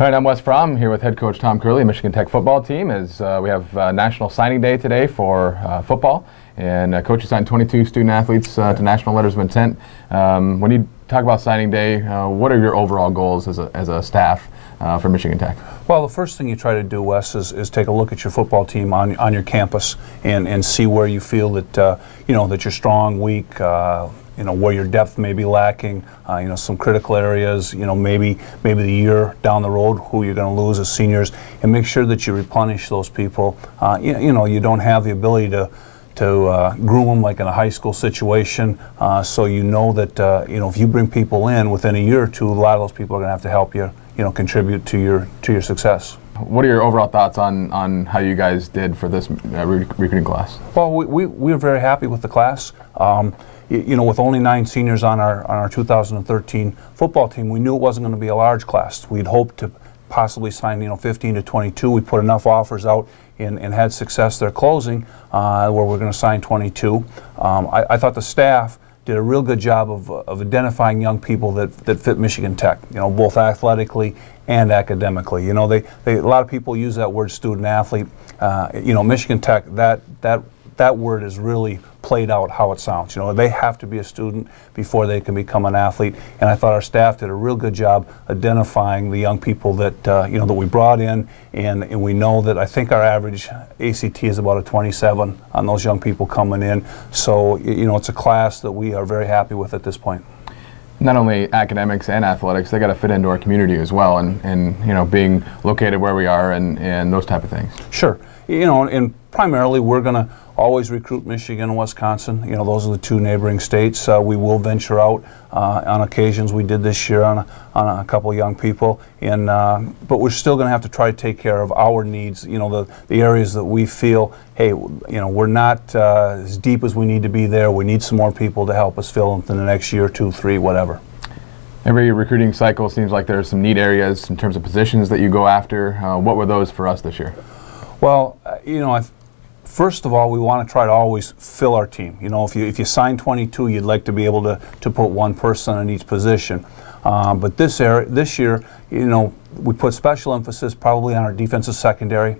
All right, I'm Wes Fromm here with head coach Tom Kearly, Michigan Tech football team, as we have National Signing Day today for football. And Coach, you signed 22 student athletes to national letters of intent. When you talk about signing day, what are your overall goals as a staff for Michigan Tech? Well, the first thing you try to do, Wes, is take a look at your football team on your campus and see where you feel that that you're strong, weak, where your depth may be lacking, some critical areas, maybe the year down the road who you're going to lose as seniors, and make sure that you replenish those people. You don't have the ability to groom them like in a high school situation, so that if you bring people in within a year or two, a lot of those people are going to have to help you, contribute to your success. What are your overall thoughts on how you guys did for this recruiting class? Well, we were very happy with the class. With only 9 seniors on our 2013 football team, we knew it wasn't going to be a large class. We'd hoped to possibly sign 15 to 22. We put enough offers out and had success there closing where we're going to sign 22. I thought the staff did a real good job of identifying young people that fit Michigan Tech, both athletically and academically. A lot of people use that word student athlete. Michigan Tech, that word is really played out how it sounds. They have to be a student before they can become an athlete, and I thought our staff did a real good job identifying the young people that that we brought in, and we know that I think our average ACT is about a 27 on those young people coming in. So it's a class that we are very happy with at this point. Not only academics and athletics, they got to fit into our community as well, and being located where we are and those type of things. Sure, and primarily we're going to always recruit Michigan and Wisconsin. Those are the 2 neighboring states. We will venture out on occasions. We did this year on a couple of young people, but we're still going to have to try to take care of our needs. The areas that we feel, hey, we're not as deep as we need to be there. We need some more people to help us fill in the next year, 2, 3, whatever. Every recruiting cycle seems like there's some need areas in terms of positions that you go after. What were those for us this year? Well, first of all, we want to try to always fill our team. If you sign 22, you'd like to be able to put 1 person in each position. But this year, we put special emphasis probably on our defensive secondary,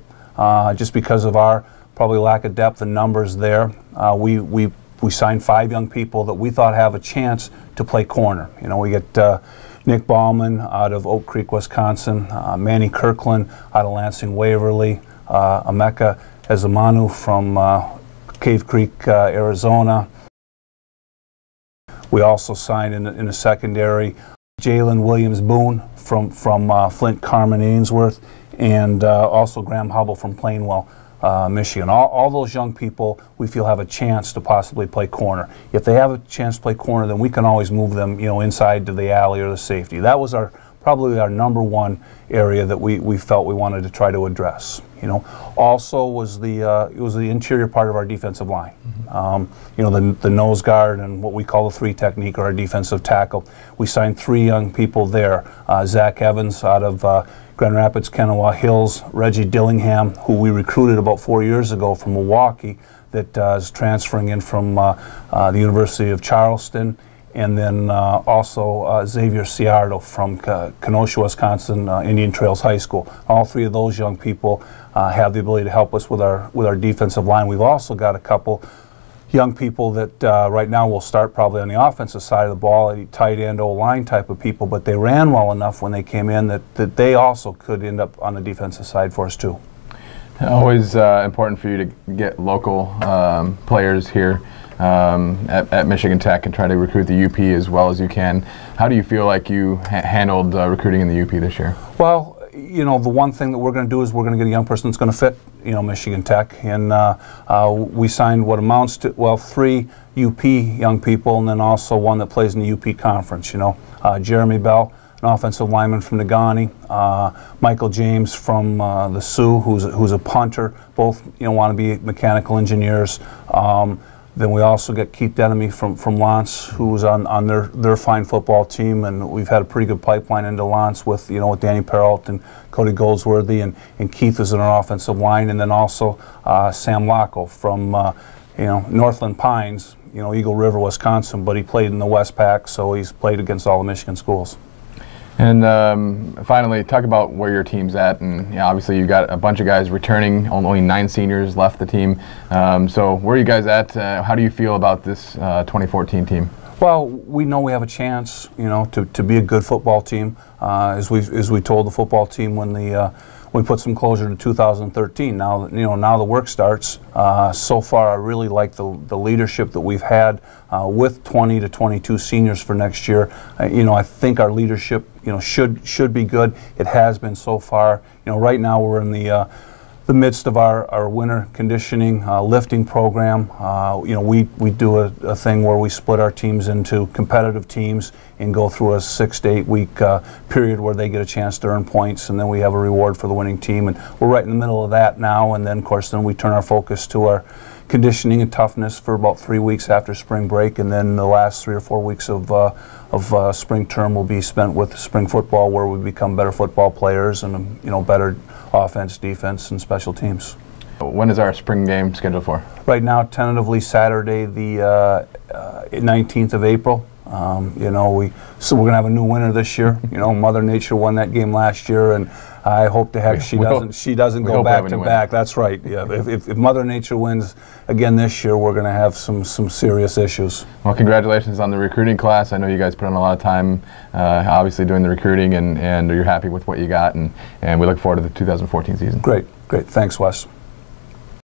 just because of our probably lack of depth and numbers there. We signed 5 young people that we thought have a chance to play corner. We get Nick Baumann out of Oak Creek, Wisconsin, Manny Kirkland out of Lansing Waverly, Emeka Esemonu from Cave Creek, Arizona. We also signed in the secondary Jaylyn Williams-Boone from Flint Carmen Ainsworth, and also Graham Hubbell from Plainwell, Michigan. All those young people we feel have a chance to possibly play corner. If they have a chance to play corner, then we can always move them inside to the alley or the safety. That was probably our #1 area that we felt we wanted to try to address. Also was it was the interior part of our defensive line. The nose guard and what we call the 3 technique, or our defensive tackle. We signed 3 young people there. Zach Evans out of Grand Rapids, Kanawha Hills, Reggie Dillingham, who we recruited about 4 years ago from Milwaukee, that is transferring in from the University of Charleston. And then also Xavier Ciardo from Kenosha, Wisconsin, Indian Trails High School. All 3 of those young people have the ability to help us with our defensive line. We've also got a couple young people that right now will start probably on the offensive side of the ball, tight end, O-line type of people, but they ran well enough when they came in that they also could end up on the defensive side for us too. Always important for you to get local players here at Michigan Tech and try to recruit the UP as well as you can. How do you feel like you handled recruiting in the UP this year? Well, the one thing that we're going to do is we're going to get a young person that's going to fit, Michigan Tech, and we signed what amounts to, 3 UP young people, and then also 1 that plays in the UP conference. Jeremy Bell, an offensive lineman from Denomie, Michael James from the Sioux, who's a punter. Both want to be mechanical engineers. Then we also get Keith Denomie from Lance, who's on their fine football team, and we've had a pretty good pipeline into Lance with with Danny Peralt and Cody Goldsworthy, and Keith is in our offensive line, and then also Sam Locko from Northland Pines, Eagle River, Wisconsin, but he played in the West Pac, so he's played against all the Michigan schools. And finally, talk about where your team's at. And obviously, you got a bunch of guys returning. Only 9 seniors left the team. So where are you guys at? How do you feel about this 2014 team? Well, we know we have a chance, to be a good football team. As we told the football team when we put some closure to 2013. Now the work starts. So far, I really like the leadership that we've had with 20 to 22 seniors for next year. I think our leadership, should be good. It has been so far. Right now we're in the midst of our winter conditioning lifting program. We do a thing where we split our teams into competitive teams and go through a 6 to 8 week period where they get a chance to earn points, and then we have a reward for the winning team. And we're right in the middle of that now. And then, of course, we turn our focus to our conditioning and toughness for about 3 weeks after spring break, and then the last 3 or 4 weeks of spring term will be spent with spring football, where we become better football players and better offense, defense, and special teams. When is our spring game scheduled for? Right now, tentatively Saturday, the 19th of April. So we're going to have a new winner this year. Mother Nature won that game last year, and I hope to heck she doesn't go back to back. That's right. Yeah. If Mother Nature wins again this year, we're going to have some serious issues. Well, congratulations on the recruiting class. I know you guys put in a lot of time, obviously doing the recruiting, and you're happy with what you got, and we look forward to the 2014 season. Great. Thanks, Wes.